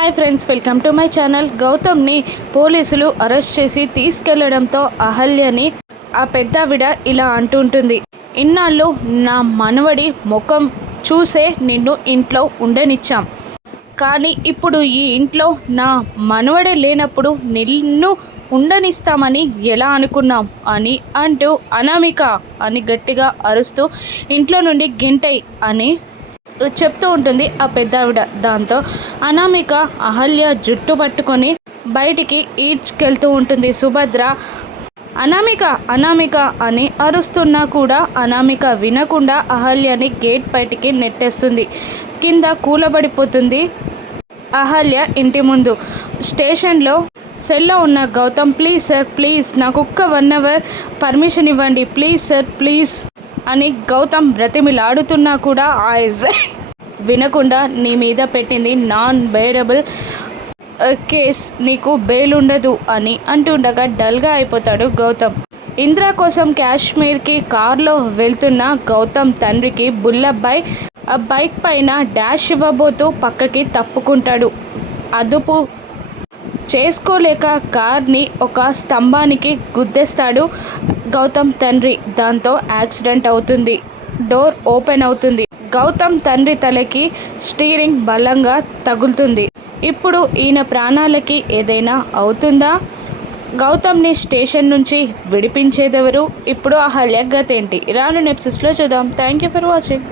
Hi friends welcome to my channel. గౌతమ్ని పోలీసులు arrest చేసి తీసుకెళ్ళడంతో అహల్యని ఆ పెద్దావిడ ఇలా అంటుంటుంది. ఇన్నాళ్ళు నా మనవడి ముఖం చూసే నిన్ను ఇంట్లో ఉండనిచ్చాం. కానీ ఇప్పుడు ఈ ఇంట్లో నా మనవడే లేనప్పుడు నిన్ను ఉండనిస్తామని ఎలా అనుకున్నాం? అని అంటూ అనామిక అని గట్టిగా అరుస్తూ ఇంట్లో నుండి గింటై అని చెప్తూ ఉంటుంది ఆ పెద్దావిడ. దాంతో అనామిక అహల్య జుట్టు పట్టుకొని బయటికి ఈడ్చుకెళ్తూ ఉంటుంది. సుభద్ర అనామిక అనామిక అని అరుస్తున్నా కూడా అనామిక వినకుండా అహల్యని గేట్ బయటికి నెట్టేస్తుంది. కింద కూలబడిపోతుంది అహల్య ఇంటి ముందు. స్టేషన్లో సెల్లో ఉన్న గౌతమ్ ప్లీజ్ సార్ ప్లీజ్ నాకు ఒక్క వన్ అవర్ పర్మిషన్ ఇవ్వండి. Please sir please. అని గౌతమ్ బ్రతిమిలాడుతున్నా కూడా ఆ ఎస్ఐ వినకుండా నీ మీద పెట్టింది నాన్ బేరబుల్ కేస్. నీకు బెయిల్ ఉండదు అని అంటుండగా డల్గా అయిపోతాడు గౌతమ్. ఇంద్ర కోసం కాశ్మీర్కి కార్లో వెళ్తున్న గౌతమ్ తండ్రికి బుల్లబ్బాయ్ ఆ బైక్ పైన డాష్ ఇవ్వబోతూ పక్కకి తప్పుకుంటాడు. అదుపు చేసుకోలేక కార్ని ఒక స్తంభానికి గుద్దేస్తాడు గౌతమ్ తండ్రి. దాంతో యాక్సిడెంట్ అవుతుంది. డోర్ ఓపెన్ అవుతుంది. గౌతమ్ తండ్రి తలకి స్టీరింగ్ బలంగా తగులుతుంది. ఇప్పుడు ఈయన ప్రాణాలకి ఏదైనా అవుతుందా? గౌతమ్ని స్టేషన్ నుంచి విడిపించేదెవరు? ఇప్పుడు అహల్య గతేంటి? రాను నెప్సెస్లో చూద్దాం. Thank you for watching